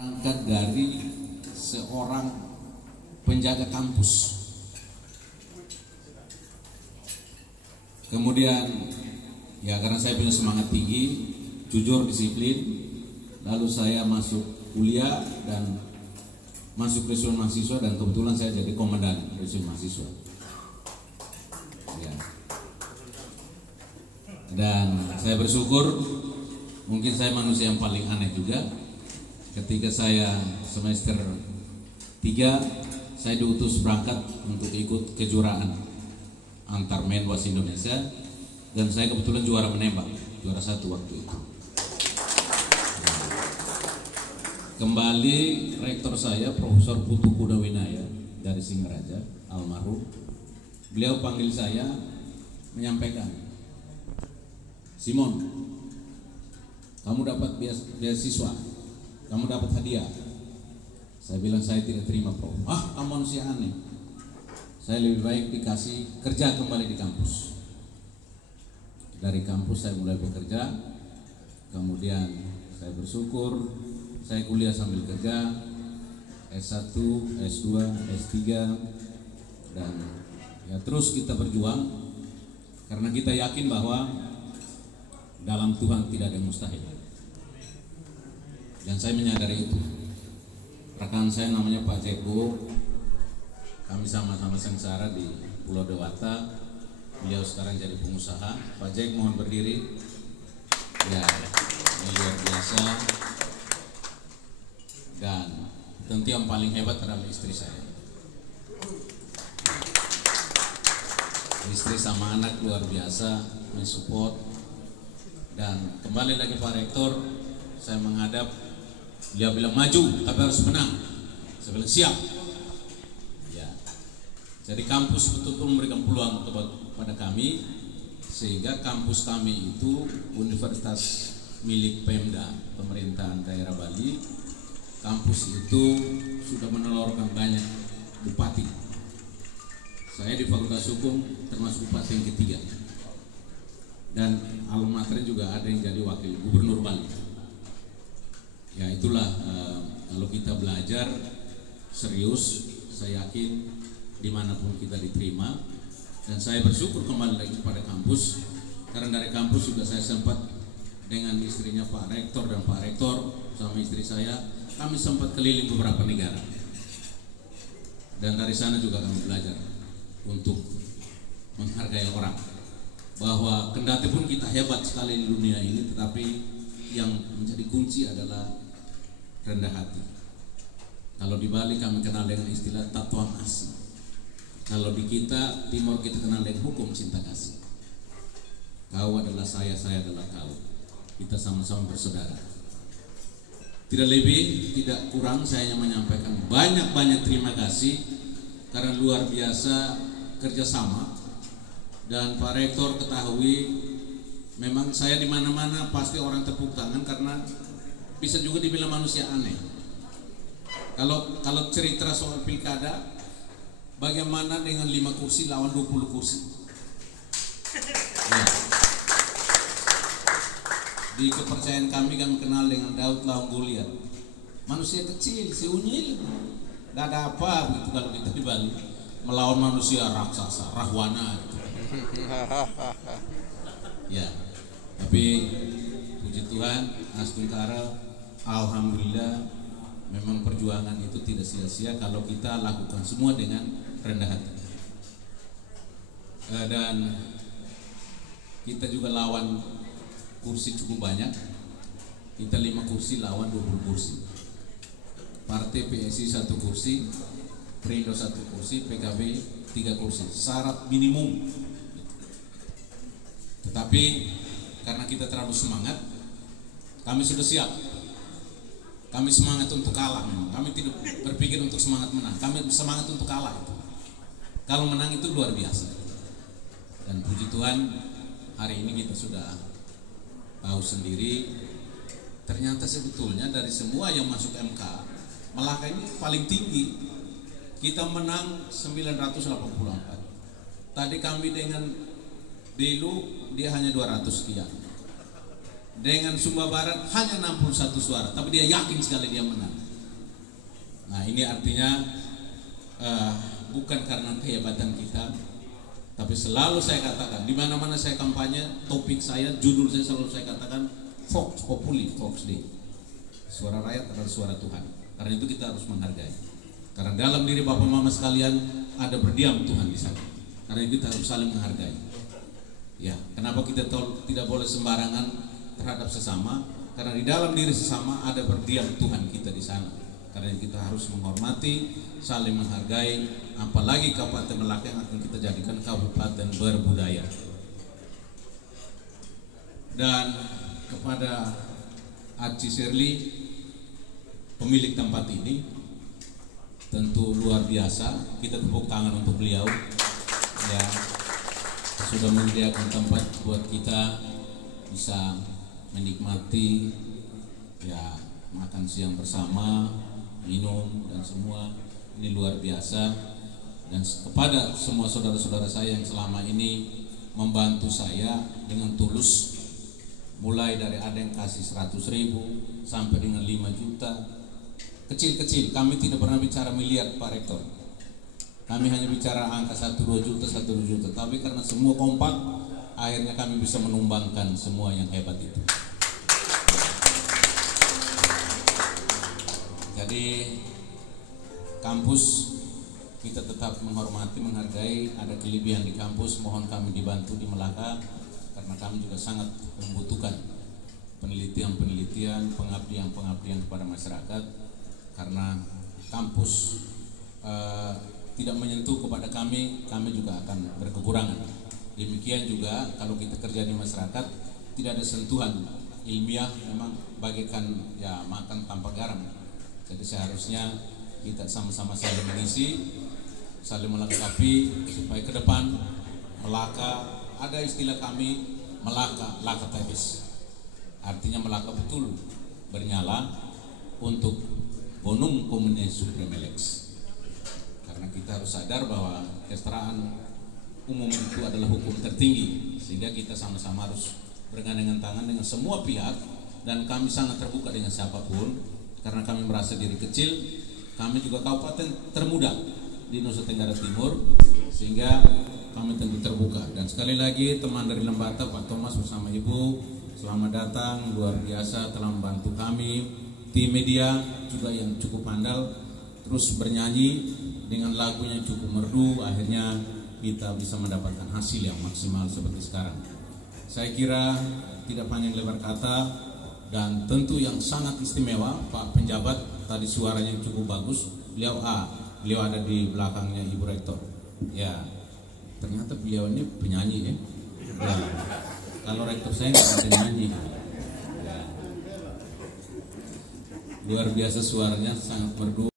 Berangkat dari seorang penjaga kampus. Kemudian ya karena saya punya semangat tinggi, jujur, disiplin, lalu saya masuk kuliah dan masuk resul mahasiswa, dan kebetulan saya jadi komandan resul mahasiswa. Ya. Dan saya bersyukur, mungkin saya manusia yang paling aneh juga. Ketika saya semester 3, saya diutus berangkat untuk ikut kejuaraan antar menwas Indonesia, dan saya kebetulan juara menembak, juara 1 waktu itu. Kembali rektor saya Profesor Putu Kudawinaya dari Singaraja, almarhum. Beliau panggil saya menyampaikan, "Simon, kamu dapat beasiswa, kamu dapat hadiah." Saya bilang, "Saya tidak terima, Prof." "Ah, kamu manusia aneh. Saya lebih baik dikasih kerja kembali di kampus." Dari kampus saya mulai bekerja. Kemudian saya bersyukur, saya kuliah sambil kerja, S1, S2, S3, dan ya terus kita berjuang karena kita yakin bahwa dalam Tuhan tidak ada yang mustahil. Dan saya menyadari itu. Rekan saya namanya Pak Jeko, kami sama-sama sengsara di Pulau Dewata. Beliau sekarang jadi pengusaha. Pak Jek, mohon berdiri. Ya, ini luar biasa. Dan tentu yang paling hebat adalah istri saya. Istri sama anak luar biasa mensupport. Dan kembali lagi Pak Rektor, saya menghadap, dia bilang maju tapi harus menang. Saya bilang siap. Ya. Jadi kampus betul-betul memberikan peluang kepada kami, sehingga kampus kami itu universitas milik Pemda, pemerintahan daerah Bali. Kampus itu sudah menelurkan banyak bupati. Saya di Fakultas Hukum termasuk bupati yang ketiga. Dan alma mater juga ada yang jadi wakil gubernur Bali. Ya itulah, kalau kita belajar serius, saya yakin dimanapun kita diterima. Dan saya bersyukur kembali lagi pada kampus, karena dari kampus juga saya sempat dengan istrinya Pak Rektor dan Pak Rektor sama istri saya, kami sempat keliling beberapa negara. Dan dari sana juga kami belajar untuk menghargai orang, bahwa kendati pun kita hebat sekali di dunia ini, tetapi yang menjadi kunci adalah rendah hati. Kalau di Bali kami kenal dengan istilah tatuang asih. Kalau di kita Timur kita kenal dengan hukum cinta kasih. Kau adalah saya adalah kau. Kita sama-sama bersaudara. Tidak lebih, tidak kurang, saya hanya menyampaikan banyak-banyak terima kasih karena luar biasa kerjasama. Dan Pak Rektor ketahui, memang saya di mana-mana pasti orang tepuk tangan, karena bisa juga dibilang manusia aneh. Kalau cerita soal pilkada, bagaimana dengan 5 kursi lawan 20 kursi? Ya. Di kepercayaan kami kenal dengan Daud lawan Goliat. Manusia kecil, si unyil, gak ada apa begitu kalau kita di Bali, melawan manusia raksasa, rahwana gitu. Ya, tapi puji Tuhan, Astungkara, alhamdulillah, memang perjuangan itu tidak sia-sia kalau kita lakukan semua dengan rendah hati. Dan kita juga lawan kursi cukup banyak. Kita 5 kursi lawan 20 kursi. Partai PSI 1 kursi, Perindo 1 kursi, PKB 3 kursi. Syarat minimum. Tetapi karena kita terlalu semangat, kami sudah siap. Kami semangat untuk kalah. Kami tidak berpikir untuk semangat menang. Kami semangat untuk kalah. Kalau menang itu luar biasa. Dan puji Tuhan, hari ini kita sudah tahu sendiri, ternyata sebetulnya dari semua yang masuk MK, Melaka ini paling tinggi. Kita menang 984. Tadi kami dengan Delu, dia hanya 200 sekian. Dengan Sumba Barat hanya 61 suara, tapi dia yakin sekali dia menang. Nah ini artinya bukan karena kehebatan kita, tapi selalu saya katakan di mana-mana saya kampanye, topik saya, judul saya selalu saya katakan Vox Populi, Vox Dei. Suara rakyat adalah suara Tuhan. Karena itu kita harus menghargai. Karena dalam diri Bapak Mama sekalian ada berdiam Tuhan di sana. Karena itu kita harus saling menghargai. Ya, kenapa kita tidak boleh sembarangan terhadap sesama? Karena di dalam diri sesama ada berdiam Tuhan kita di sana. Karena kita harus menghormati, saling menghargai, apalagi Kabupaten Melaka yang akan kita jadikan kabupaten berbudaya. Dan kepada Aci Shirley, pemilik tempat ini, tentu luar biasa. Kita tepuk tangan untuk beliau. Ya, sudah menyediakan tempat buat kita bisa menikmati, ya, makan siang bersama, minum dan semua. Ini luar biasa. Dan kepada semua saudara-saudara saya yang selama ini membantu saya dengan tulus, mulai dari ada yang kasih 100.000 sampai dengan 5 juta, kecil-kecil. Kami tidak pernah bicara miliar, Pak Rektor. Kami hanya bicara angka 1-2 juta, 1-2 juta. Tapi karena semua kompak, akhirnya kami bisa menumbangkan semua yang hebat itu. Jadi kampus kita tetap menghormati, menghargai. Ada kelebihan di kampus, mohon kami dibantu di Melaka, karena kami juga sangat membutuhkan penelitian-penelitian, pengabdian-pengabdian kepada masyarakat. Karena kampus tidak menyentuh kepada kami juga akan berkekurangan. Demikian juga kalau kita kerja di masyarakat, tidak ada sentuhan ilmiah, memang bagaikan ya makan tanpa garam. Jadi seharusnya kita sama-sama saling mengisi, saling melengkapi, supaya ke depan Melaka, ada istilah kami Melaka, Laka Tebis. Artinya Melaka betul bernyala untuk bonum comune supreme lex. Karena kita harus sadar bahwa kesetaraan umum itu adalah hukum tertinggi, sehingga kita sama-sama harus bergandengan tangan dengan semua pihak. Dan kami sangat terbuka dengan siapapun, karena kami merasa diri kecil. Kami juga kabupaten termuda di Nusa Tenggara Timur, sehingga kami tentu terbuka. Dan sekali lagi teman dari Lembata, Pak Thomas bersama Ibu, selamat datang, luar biasa telah membantu kami. Tim media juga yang cukup handal, terus bernyanyi dengan lagunya cukup merdu, akhirnya kita bisa mendapatkan hasil yang maksimal seperti sekarang. Saya kira tidak panjang lebar kata, dan tentu yang sangat istimewa Pak penjabat tadi suaranya cukup bagus. Beliau ada di belakangnya Ibu Rektor. Ya, ternyata beliau ini penyanyi ya. Ya. Kalau rektor saya nggak ada nyanyi. Ya. Luar biasa suaranya, sangat merdu.